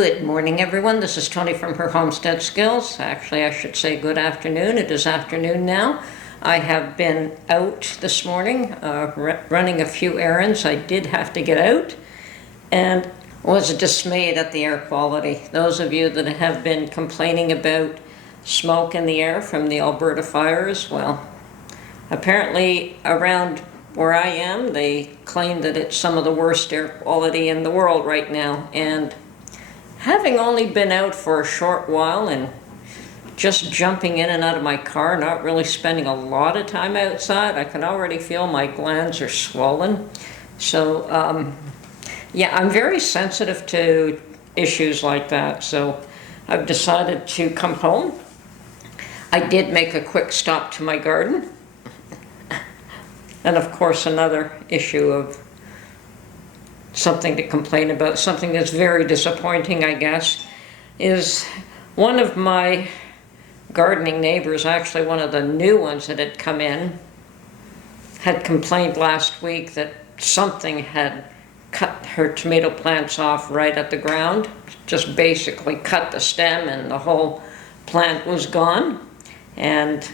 Good morning, everyone. This is Tony from Her Homestead Skills. Actually, I should say good afternoon. It is afternoon now. I have been out this morning running a few errands. I did have to get out and was dismayed at the air quality. Those of you that have been complaining about smoke in the air from the Alberta fires, well, apparently around where I am, they claim that it's some of the worst air quality in the world right now. And having only been out for a short while and just jumping in and out of my car, not really spending a lot of time outside, I can already feel my glands are swollen. So, yeah, I'm very sensitive to issues like that. So I've decided to come home. I did make a quick stop to my garden. And of course, another issue of something to complain about, something that's very disappointing, I guess, is one of my gardening neighbors, actually one of the new ones that had come in, had complained last week that something had cut her tomato plants off right at the ground, just basically cut the stem and the whole plant was gone. And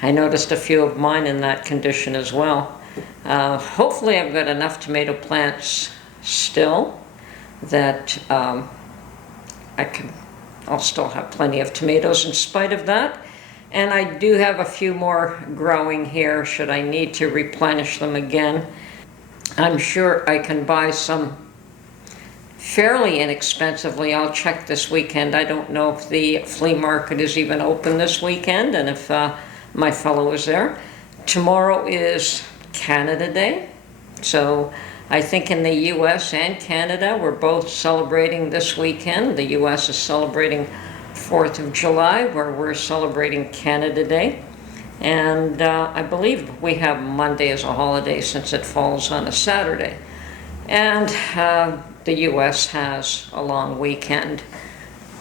I noticed a few of mine in that condition as well. Hopefully I've got enough tomato plants still that I'll still have plenty of tomatoes in spite of that. And I do have a few more growing here should I need to replenish them again. I'm sure I can buy some fairly inexpensively. I'll check this weekend. I don't know if the flea market is even open this weekend and if my fellow is there. Tomorrow is Canada Day, so I think in the US and Canada we're both celebrating this weekend. The US is celebrating 4th of July, where we're celebrating Canada Day, and I believe we have Monday as a holiday since it falls on a Saturday, and the US has a long weekend,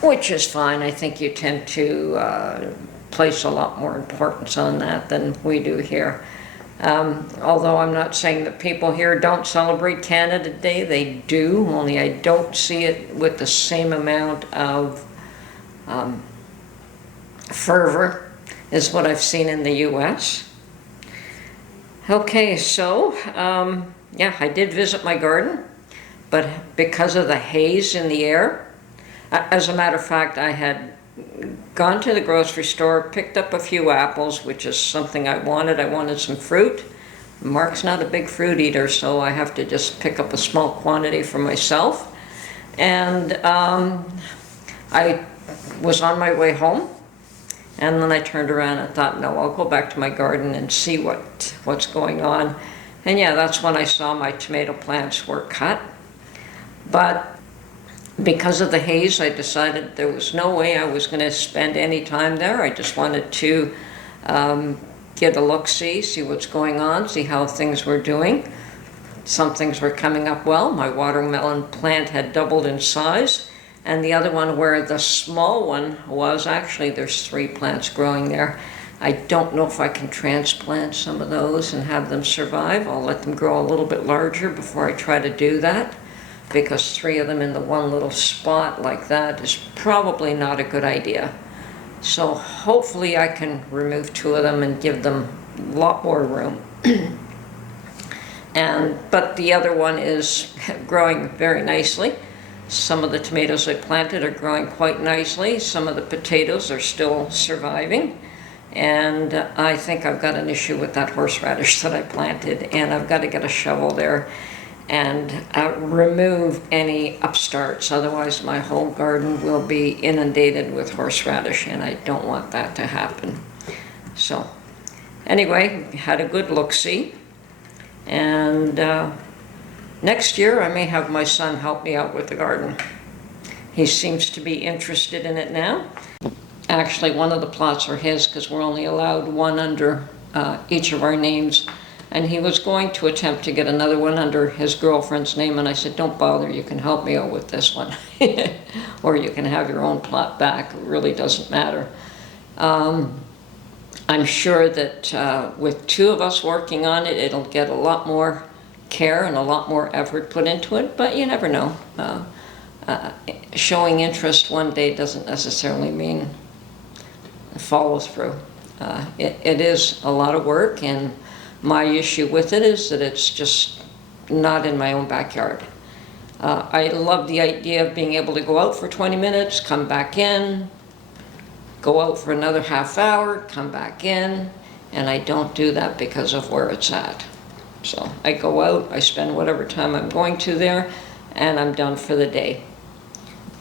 which is fine. I think you tend to place a lot more importance on that than we do here. Although I'm not saying that people here don't celebrate Canada Day, they do, only I don't see it with the same amount of fervor as what I've seen in the US. Okay, so yeah, I did visit my garden, but because of the haze in the air, as a matter of fact, I had gone to the grocery store, picked up a few apples, which is something I wanted. I wanted some fruit. Mark's not a big fruit eater, so I have to just pick up a small quantity for myself. And I was on my way home, and then I turned around and thought, no, I'll go back to my garden and see what's going on. And yeah, that's when I saw my tomato plants were cut. But because of the haze, I decided there was no way I was going to spend any time there. I just wanted to get a look-see, see what's going on, see how things were doing. Some things were coming up well. My watermelon plant had doubled in size, and the other one where the small one was, actually there's 3 plants growing there. I don't know if I can transplant some of those and have them survive. I'll let them grow a little bit larger before I try to do that, because 3 of them in the one little spot like that is probably not a good idea. So hopefully I can remove 2 of them and give them a lot more room. But the other one is growing very nicely. Some of the tomatoes I planted are growing quite nicely. Some of the potatoes are still surviving. And I think I've got an issue with that horseradish that I planted, and I've got to get a shovel there and remove any upstarts. Otherwise my whole garden will be inundated with horseradish, and I don't want that to happen. So anyway, had a good look-see, and next year I may have my son help me out with the garden. He seems to be interested in it now. Actually, one of the plots are his because we're only allowed one under each of our names. And he was going to attempt to get another one under his girlfriend's name, and I said, don't bother, you can help me out with this one. Or you can have your own plot back, it really doesn't matter. I'm sure that with 2 of us working on it, it'll get a lot more care and a lot more effort put into it, but you never know. showing interest one day doesn't necessarily mean follow through. It is a lot of work, and my issue with it is that it's just not in my own backyard. I love the idea of being able to go out for 20 minutes, come back in, go out for another half hour, come back in, and I don't do that because of where it's at. So I go out, I spend whatever time I'm going to there, and I'm done for the day.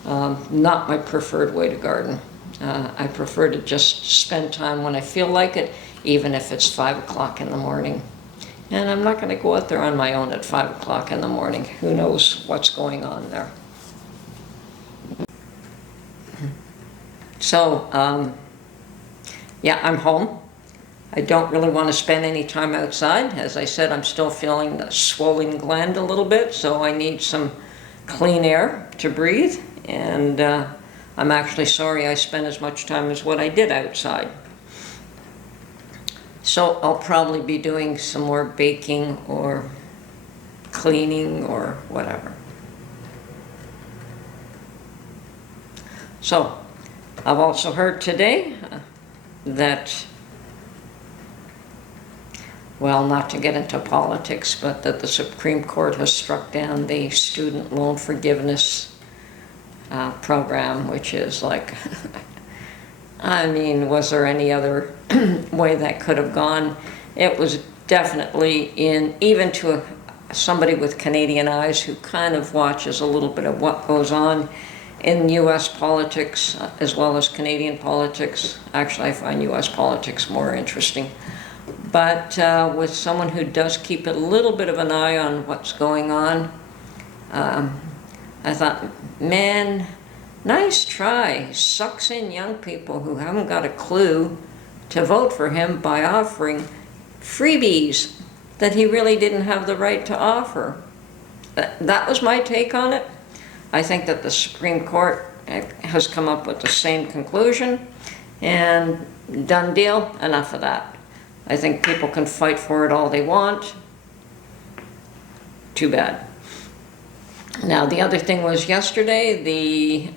Not my preferred way to garden. I prefer to just spend time when I feel like it, even if it's 5 o'clock in the morning. And I'm not going to go out there on my own at 5 o'clock in the morning. Who knows what's going on there. So, yeah, I'm home. I don't really want to spend any time outside. As I said, I'm still feeling the swollen gland a little bit, so I need some clean air to breathe. And I'm actually sorry I spent as much time as what I did outside. So I'll probably be doing some more baking or cleaning or whatever. So I've also heard today that, well, not to get into politics, but that the Supreme Court has struck down the student loan forgiveness program, which is like, I mean, was there any other way that could have gone? It was definitely even to somebody with Canadian eyes who kind of watches a little bit of what goes on in U.S. politics as well as Canadian politics. Actually, I find U.S. politics more interesting. But with someone who does keep a little bit of an eye on what's going on, I thought, man, nice try. Sucks in young people who haven't got a clue to vote for him by offering freebies that he really didn't have the right to offer. That was my take on it. I think that the Supreme Court has come up with the same conclusion, and done deal, enough of that. I think people can fight for it all they want. Too bad. Now, the other thing was yesterday, the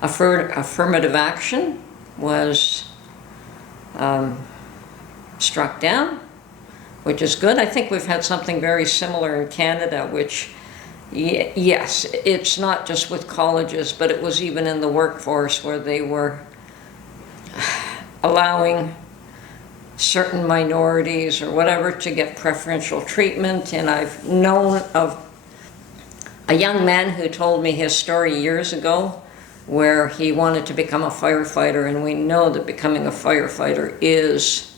affirmative action was struck down, which is good. I think we've had something very similar in Canada, which, yes, it's not just with colleges, but it was even in the workforce where they were allowing certain minorities or whatever to get preferential treatment. And I've known of a young man who told me his story years ago where he wanted to become a firefighter, and we know that becoming a firefighter is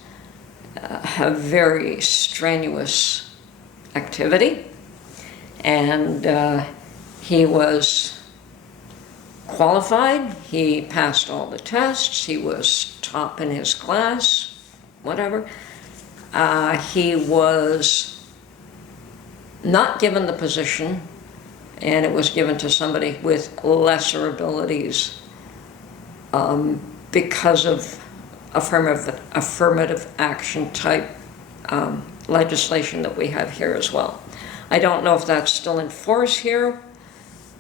a very strenuous activity. And he was qualified, he passed all the tests, he was top in his class, whatever. He was not given the position, and it was given to somebody with lesser abilities because of affirmative action type legislation that we have here as well. I don't know if that's still in force here.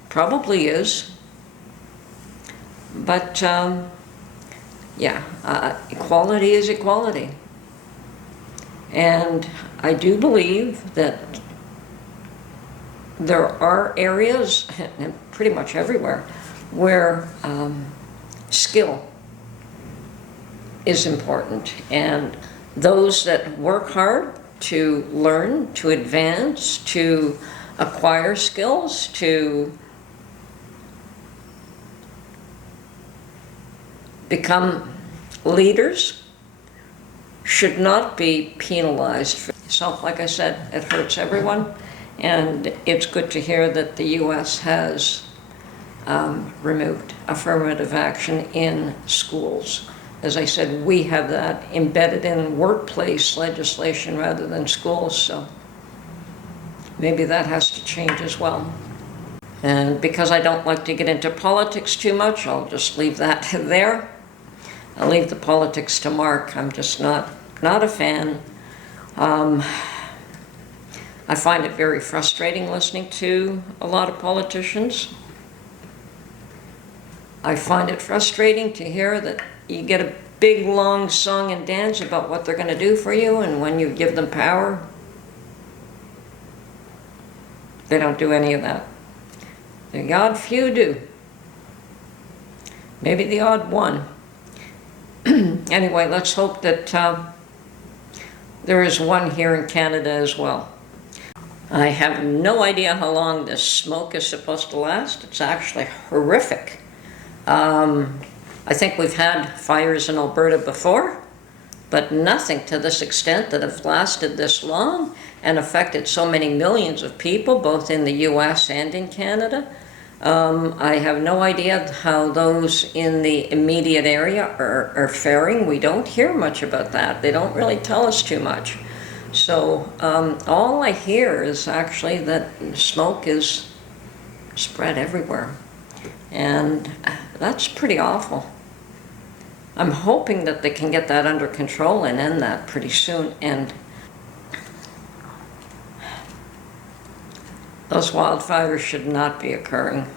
Probably is. But yeah, equality is equality. And I do believe that there are areas, and pretty much everywhere, where skill is important. And those that work hard to learn, to advance, to acquire skills, to become leaders should not be penalized. So, like I said, it hurts everyone, and it's good to hear that the U.S. has removed affirmative action in schools. As I said, we have that embedded in workplace legislation rather than schools, so maybe that has to change as well. And because I don't like to get into politics too much, I'll just leave that there. I'll leave the politics to Mark. I'm just not a fan. I I find it very frustrating listening to a lot of politicians. I find it frustrating to hear that you get a big long song and dance about what they're going to do for you, and when you give them power, they don't do any of that. The odd few do. Maybe the odd one. Anyway, let's hope that there is one here in Canada as well. I have no idea how long this smoke is supposed to last. It's actually horrific. I think we've had fires in Alberta before, but nothing to this extent that have lasted this long and affected so many millions of people, both in the US and in Canada. I have no idea how those in the immediate area are faring. We don't hear much about that. They don't really tell us too much. So all I hear is actually that smoke is spread everywhere. And that's pretty awful. I'm hoping that they can get that under control and end that pretty soon. And those wildfires should not be occurring.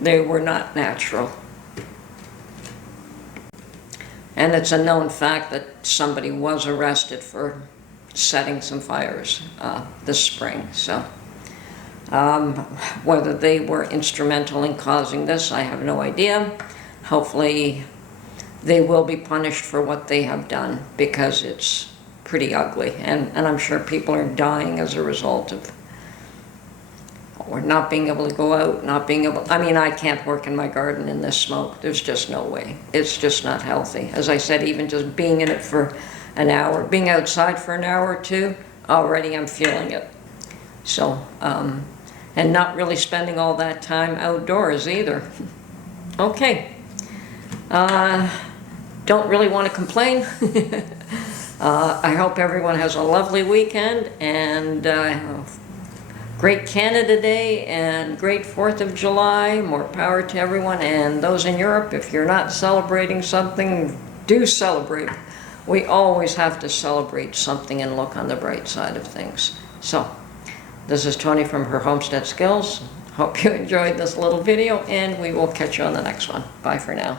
They were not natural. And it's a known fact that somebody was arrested for setting some fires this spring. So whether they were instrumental in causing this, I have no idea. Hopefully they will be punished for what they have done, because it's pretty ugly. And I'm sure people are dying as a result of or not being able to go out, not being able, I mean, I can't work in my garden in this smoke. There's just no way. It's just not healthy. As I said, even just being in it for an hour, being outside for an hour or two, already I'm feeling it. So, and not really spending all that time outdoors either. Okay. Don't really want to complain. I hope everyone has a lovely weekend, and great Canada Day and great 4th of July. More power to everyone. And those in Europe, if you're not celebrating something, do celebrate. We always have to celebrate something and look on the bright side of things. So, this is Tony from Her Homestead Skills. Hope you enjoyed this little video, and we will catch you on the next one. Bye for now.